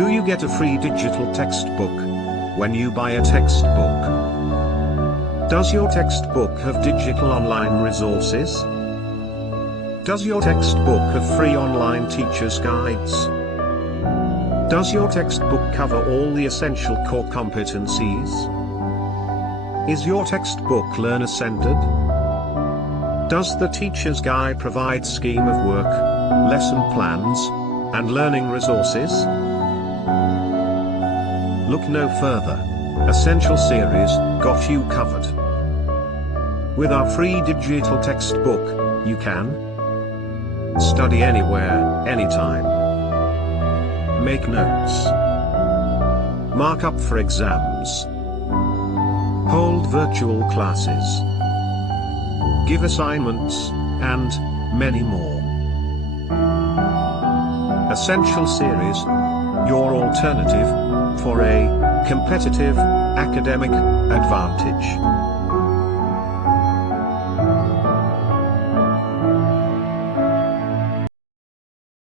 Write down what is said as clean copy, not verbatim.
Do you get a free digital textbook when you buy a textbook? Does your textbook have digital online resources? Does your textbook have free online teacher's guides? Does your textbook cover all the essential core competencies? Is your textbook learner-centered? Does the teacher's guide provide scheme of work, lesson plans, and learning resources? Look no further. Essential Series got you covered. With our free digital textbook, you can study anywhere, anytime. Make notes. Mark up for exams. Hold virtual classes. Give assignments, and many more. Essential Series, your alternative for a competitive academic advantage.